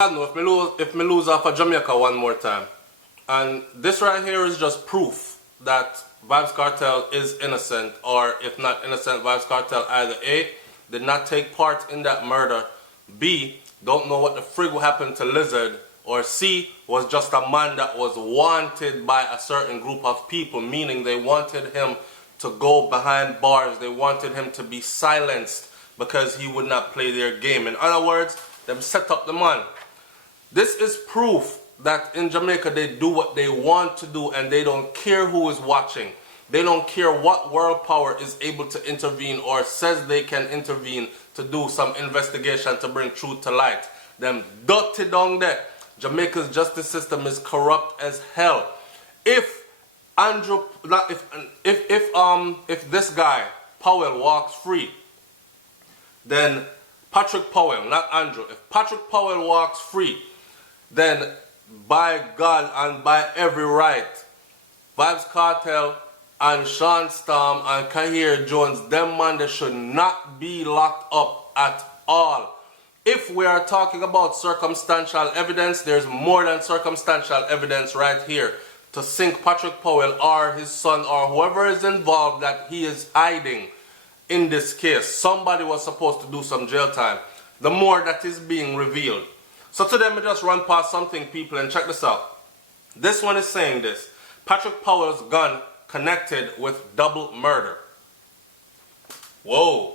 I don't know if me lose off of Jamaica one more time. And this right here is just proof that Vybz Kartel is innocent, or if not innocent, Vybz Kartel either A, did not take part in that murder, B, don't know what the frig happened to Lizard, or C, was just a man that was wanted by a certain group of people, meaning they wanted him to go behind bars, they wanted him to be silenced because he would not play their game. In other words, them set up the man. This is proof that in Jamaica they do what they want to do and they don't care who is watching. They don't care what world power is able to intervene or says they can intervene to do some investigation to bring truth to light. Them dirty down there. Jamaica's justice system is corrupt as hell. If this guy Powell walks free, then Patrick Powell, not Andrew, if Patrick Powell walks free, then by God and by every right, Vybz Kartel and Sean Storm and Kahir Jones, them man, they should not be locked up at all. If we are talking about circumstantial evidence, there's more than circumstantial evidence right here to sink Patrick Powell or his son or whoever is involved that he is hiding in this case. Somebody was supposed to do some jail time. The more that is being revealed. So today we just run past something, people, and check this out. This one is saying this: Patrick Powell's gun connected with double murder. Whoa.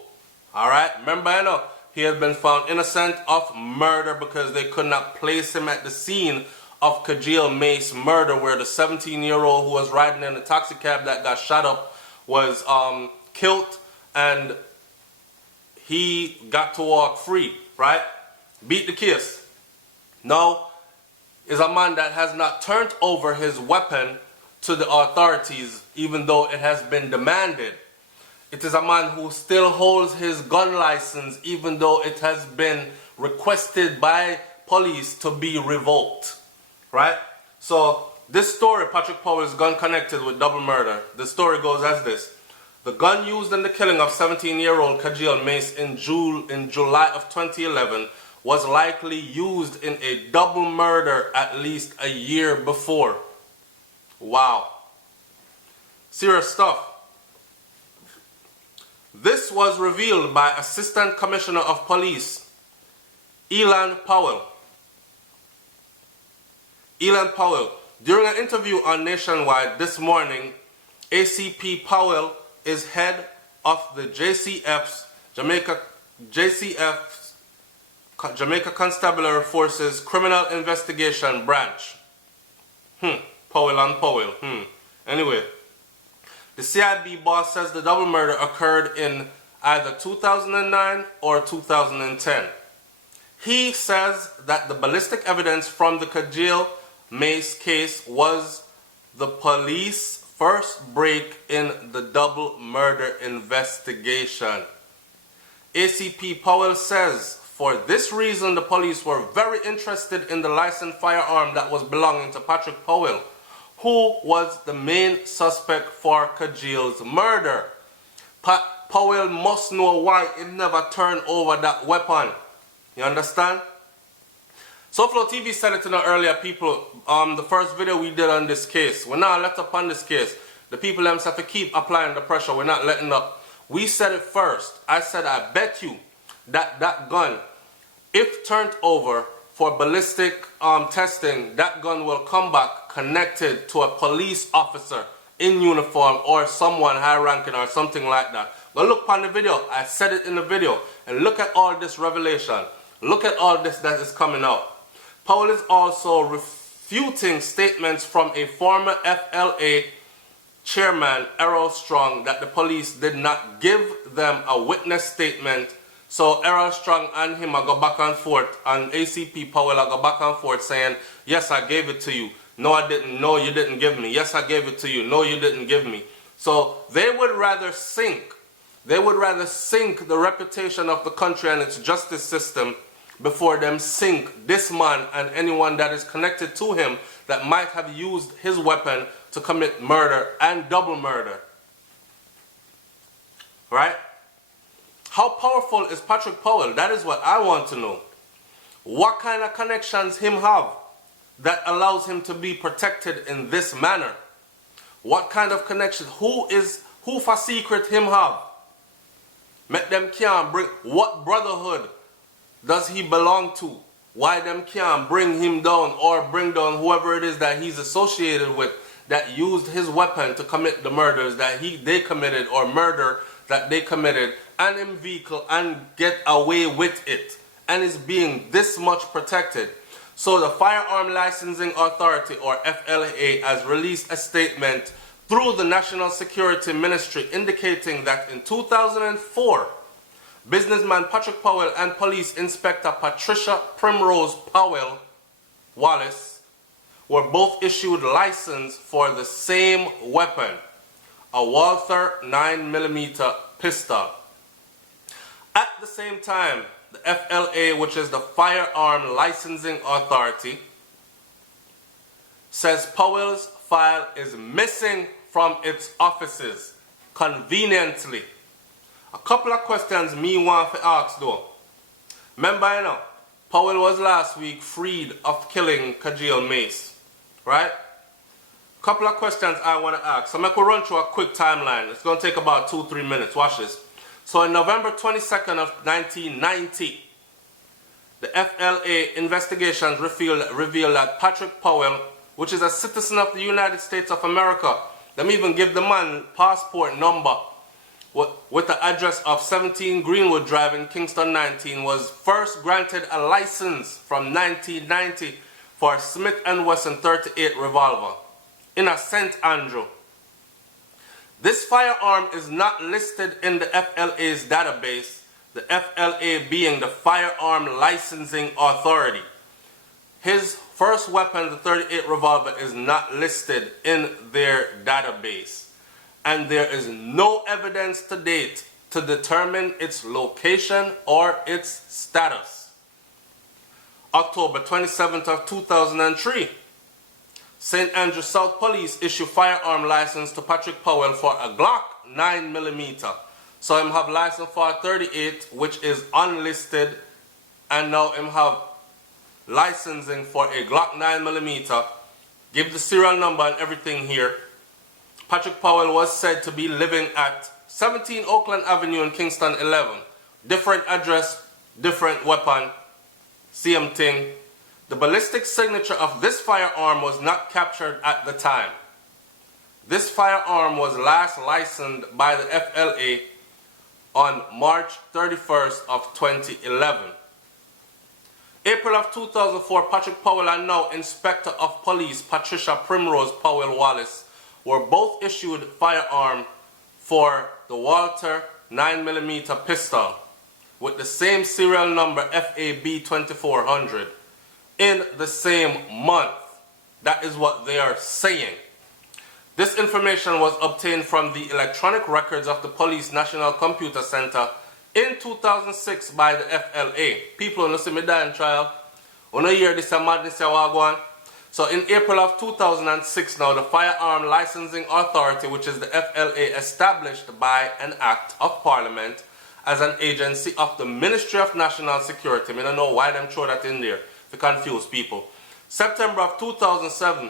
Alright, remember, I know he had been found innocent of murder because they could not place him at the scene of Kajil Mace murder, where the 17-year-old who was riding in a taxi cab that got shot up was killed, and he got to walk free, right? Beat the case. Now is a man that has not turned over his weapon to the authorities, even though it has been demanded. It is a man who still holds his gun license, even though it has been requested by police to be revoked, right? So this story, Patrick Powell's gun connected with double murder, the story goes as this: the gun used in the killing of 17-year-old Kajil Mace in July of 2011 was likely used in a double murder at least a year before. Wow. Serious stuff. This was revealed by Assistant Commissioner of Police, Elan Powell. Elan Powell. During an interview on Nationwide this morning, ACP Powell is head of the Jamaica Constabulary Forces Criminal Investigation Branch. Powell and Powell. Anyway, the CIB boss says the double murder occurred in either 2009 or 2010. He says that the ballistic evidence from the Kajil Mace case was the police first break in the double murder investigation. ACP Powell says, for this reason, the police were very interested in the licensed firearm that was belonging to Patrick Powell, who was the main suspect for Kajil's murder. Powell must know why he never turned over that weapon. You understand? SoFlo TV said it in the earlier, people. The first video we did on this case, we're not let up on this case. The people themselves have to keep applying the pressure. We're not letting up. We said it first. I said, I bet you that that gun, if turned over for ballistic testing, that gun will come back connected to a police officer in uniform or someone high ranking or something like that. But look on the video. I said it in the video. And look at all this revelation. Look at all this that is coming out. Powell is also refuting statements from a former FLA chairman, Errol Strong, that the police did not give them a witness statement. So Errol Strong and him go back and forth, and ACP Powell go back and forth saying, yes, I gave it to you. No, I didn't. No, you didn't give me. Yes, I gave it to you. No, you didn't give me. So they would rather sink the reputation of the country and its justice system before them sink this man and anyone that is connected to him that might have used his weapon to commit murder and double murder. Right? How powerful is Patrick Powell? That is what I want to know. What kind of connections him have that allows him to be protected in this manner? What kind of connection? Who for secret him have? Make them can't bring. What brotherhood does he belong to? Why them can't bring him down or bring down whoever it is that he's associated with that used his weapon to commit the murders that they committed or murder that they committed and in vehicle and get away with it and is being this much protected. So the Firearm Licensing Authority or FLA has released a statement through the National Security Ministry indicating that in 2004, businessman Patrick Powell and Police Inspector Patricia Primrose Powell Wallace were both issued license for the same weapon, a Walther 9mm pistol. At the same time, the FLA, which is the Firearm Licensing Authority, says Powell's file is missing from its offices conveniently. A couple of questions me want to ask though. Remember, you know, Powell was last week freed of killing Kajil Mace, right? A couple of questions I want to ask. So I'm going to run through a quick timeline. It's going to take about 2-3 minutes. Watch this. So on November 22nd of 1990, the FLA investigations revealed that Patrick Powell, which is a citizen of the United States of America, them even give the man passport number with the address of 17 Greenwood Drive in Kingston 19, was first granted a license from 1990 for Smith & Wesson 38 revolver in a St. Andrew. This firearm is not listed in the FLA's database, the FLA being the Firearm Licensing Authority. His first weapon, the 38 revolver, is not listed in their database. And there is no evidence to date to determine its location or its status. October 27th of 2003, St. Andrew South Police issue firearm license to Patrick Powell for a Glock 9mm. So him have license for a 38, which is unlisted, and now him have licensing for a Glock 9mm. Give the serial number and everything here. Patrick Powell was said to be living at 17 Oakland Avenue in Kingston 11. Different address, different weapon, same thing. The ballistic signature of this firearm was not captured at the time. This firearm was last licensed by the FLA on March 31st of 2011. April of 2004, Patrick Powell and now Inspector of Police Patricia Primrose Powell Wallace were both issued firearm for the Walther 9mm pistol with the same serial number FAB 2400 in the same month. That is what they are saying. This information was obtained from the electronic records of the Police National Computer Center in 2006 by the FLA. People who see me die in trial, when you hear this madness you go on. So in April of 2006 now, the Firearm Licensing Authority, which is the FLA, established by an Act of Parliament as an agency of the Ministry of National Security. I don't know why them throw that in there to confuse people. September of 2007,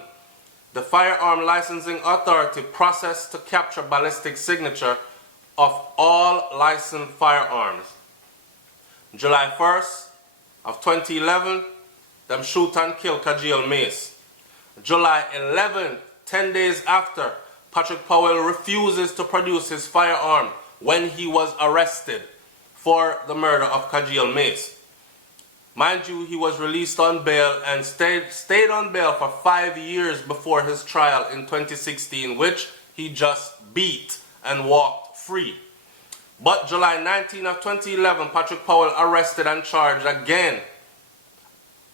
the Firearm Licensing Authority processed to capture ballistic signature of all licensed firearms. July 1st of 2011, them shoot and kill Kajil Mace. July 11th, 10 days after, Patrick Powell refuses to produce his firearm when he was arrested for the murder of Kajil Mace. Mind you, he was released on bail and stayed on bail for 5 years before his trial in 2016, which he just beat and walked free. But July 19 of 2011, Patrick Powell arrested and charged again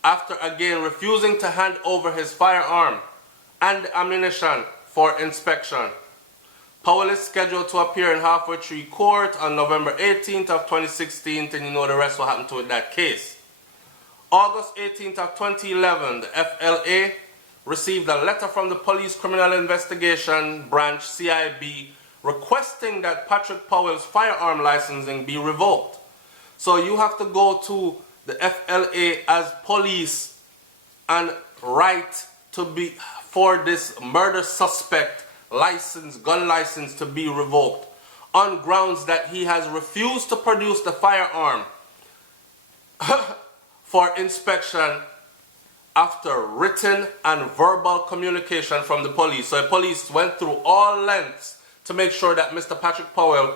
after again refusing to hand over his firearm and ammunition for inspection. Powell is scheduled to appear in Halfway Tree Court on November 18th of 2016, and you know the rest what happened to that case. August 18th of 2011, the FLA received a letter from the Police Criminal Investigation Branch, CIB, requesting that Patrick Powell's firearm licensing be revoked. So you have to go to the FLA as police and right to be for this murder suspect gun license to be revoked on grounds that he has refused to produce the firearm for inspection after written and verbal communication from the police. So the police went through all lengths to make sure that Mr. Patrick Powell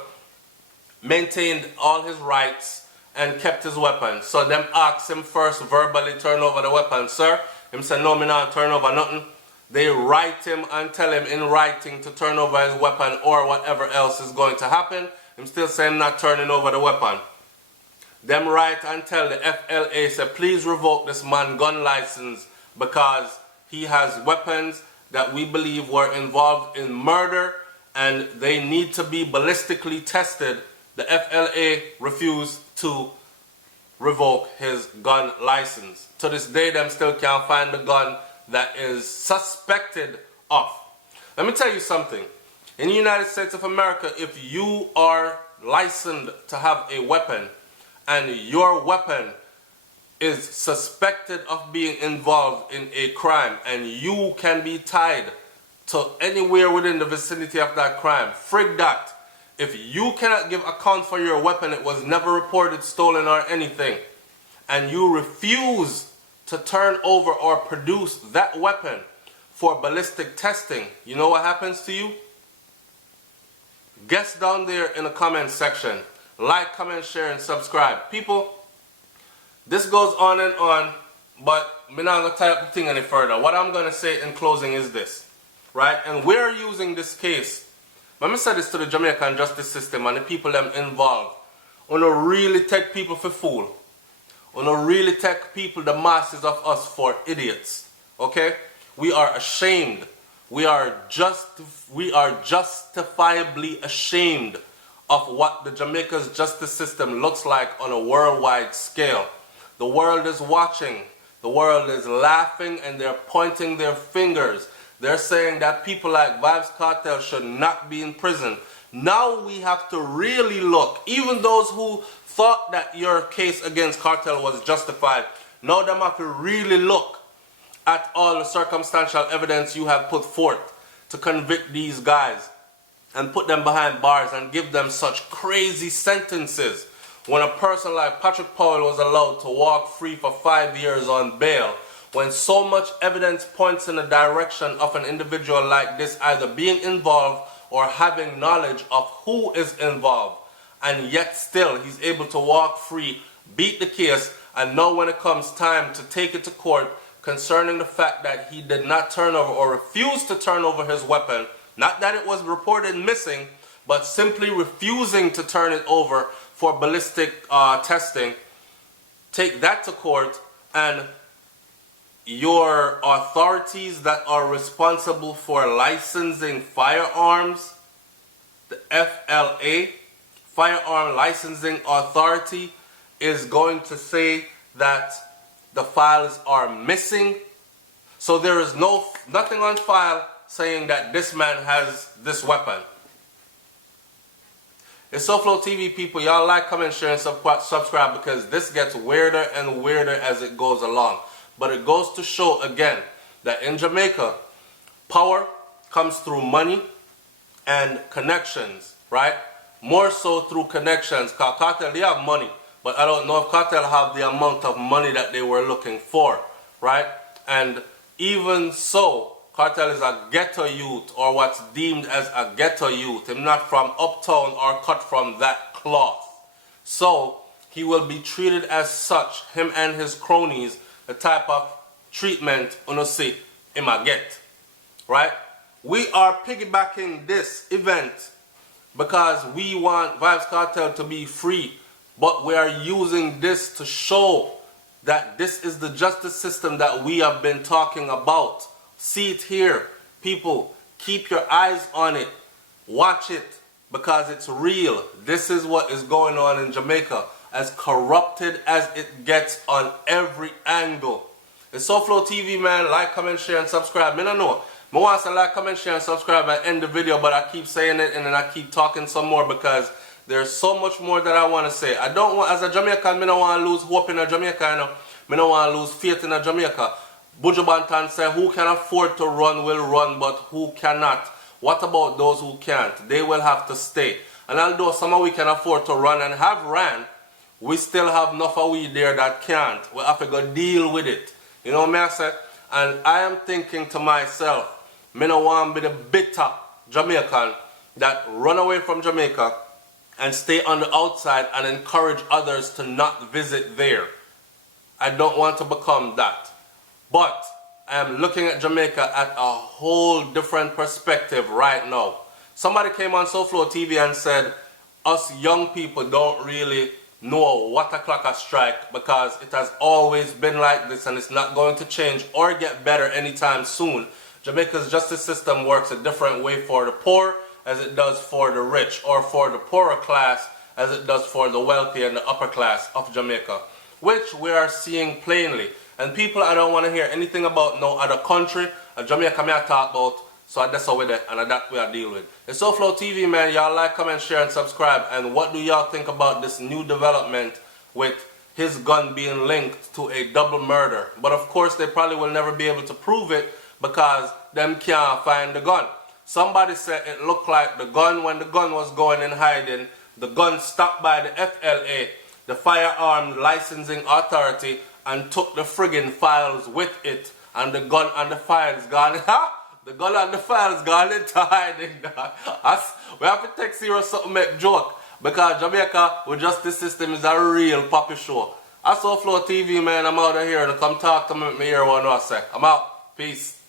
maintained all his rights and kept his weapon. So them asked him first verbally turn over the weapon. Sir, him said no, me not turn over nothing. They write him and tell him in writing to turn over his weapon or whatever else is going to happen. Him still saying not turning over the weapon. Them write and tell the FLA, say please revoke this man gun license because he has weapons that we believe were involved in murder and they need to be ballistically tested. The FLA refused to revoke his gun license. To this day, them still can't find the gun that is suspected of. Let me tell you something. In the United States of America, if you are licensed to have a weapon and your weapon is suspected of being involved in a crime and you can be tied to anywhere within the vicinity of that crime, frig that. If you cannot give account for your weapon, it was never reported stolen or anything, and you refuse to turn over or produce that weapon for ballistic testing, you know what happens to you? Guess down there in the comment section. Like, comment, share, and subscribe. People, this goes on and on, but I'm not going to tie up the thing any further. What I'm going to say in closing is this, right? And we're using this case. Let me say this to the Jamaican justice system and the people them involved. We don't really take people for fool. We don't really take people, the masses of us, for idiots. Okay? We are ashamed. We are justifiably ashamed of what the Jamaica's justice system looks like on a worldwide scale. The world is watching. The world is laughing and they're pointing their fingers. They're saying that people like Vybz Kartel should not be in prison. Now we have to really look, even those who thought that your case against Kartel was justified, now them have to really look at all the circumstantial evidence you have put forth to convict these guys and put them behind bars and give them such crazy sentences when a person like Patrick Powell was allowed to walk free for 5 years on bail, when so much evidence points in the direction of an individual like this either being involved or having knowledge of who is involved, and yet still he's able to walk free, beat the case, and know when it comes time to take it to court concerning the fact that he did not turn over or refused to turn over his weapon, not that it was reported missing, but simply refusing to turn it over for ballistic testing. Take that to court, and your authorities that are responsible for licensing firearms, the FLA, Firearm Licensing Authority, is going to say that the files are missing. So there is nothing on file saying that this man has this weapon. It's SoFlo TV, people. Y'all like, comment, share, and subscribe, because this gets weirder and weirder as it goes along. But it goes to show again that in Jamaica, power comes through money and connections, right? More so through connections. Because Kartel, they have money, but I don't know if Kartel have the amount of money that they were looking for, right? And even so, Kartel is a ghetto youth, or what's deemed as a ghetto youth. He's not from uptown or cut from that cloth. So he will be treated as such, him and his cronies, the type of treatment you see him a get, right? We are piggybacking this event because we want Vybz Kartel to be free, but we are using this to show that this is the justice system that we have been talking about. See it here, people. Keep your eyes on it. Watch it, because it's real. This is what is going on in Jamaica, as corrupted as it gets on every angle. It's SoFlo TV, man. Like, comment, share, and subscribe. I don't know. I want to like, comment, share, and subscribe and end the video, but I keep saying it and then I keep talking some more because There's so much more that I want to say. I don't want, as a Jamaican, I don't want to lose hope in a Jamaica, you know. I don't want to lose faith in a Jamaica. Buju Banton said, who can afford to run will run, but who cannot? What about those who can't? They will have to stay. And although some of we can afford to run and have ran, we still have enough of we there that can't. We have to go deal with it. You know what I say? And I am thinking to myself, I don't want to be the bitter Jamaican that run away from Jamaica and stay on the outside and encourage others to not visit there. I don't want to become that. But I am looking at Jamaica at a whole different perspective right now. Somebody came on SoFlo TV and said, us young people don't really know what o'clock a strike because it has always been like this and it's not going to change or get better anytime soon. Jamaica's justice system works a different way for the poor as it does for the rich, or for the poorer class as it does for the wealthy and the upper class of Jamaica, which we are seeing plainly. And people, I don't want to hear anything about no other country. Jamaica me I talk about, so that's how we there, and that we are deal with. It's SoFlo TV, man. Y'all like, comment, share, and subscribe. And what do y'all think about this new development with his gun being linked to a double murder? But of course, they probably will never be able to prove it because them can't find the gun. Somebody said it looked like the gun, when the gun was going in hiding, the gun stopped by the FLA, the Firearm Licensing Authority, and took the friggin' files with it, and the gun and the files gone. The gun and the files gone into hiding. We have to take serious something, make joke, because Jamaica with justice system is a real poppy show. I SoFlo TV, man. I'm out of here, and come talk to me here one sec. I'm out. Peace.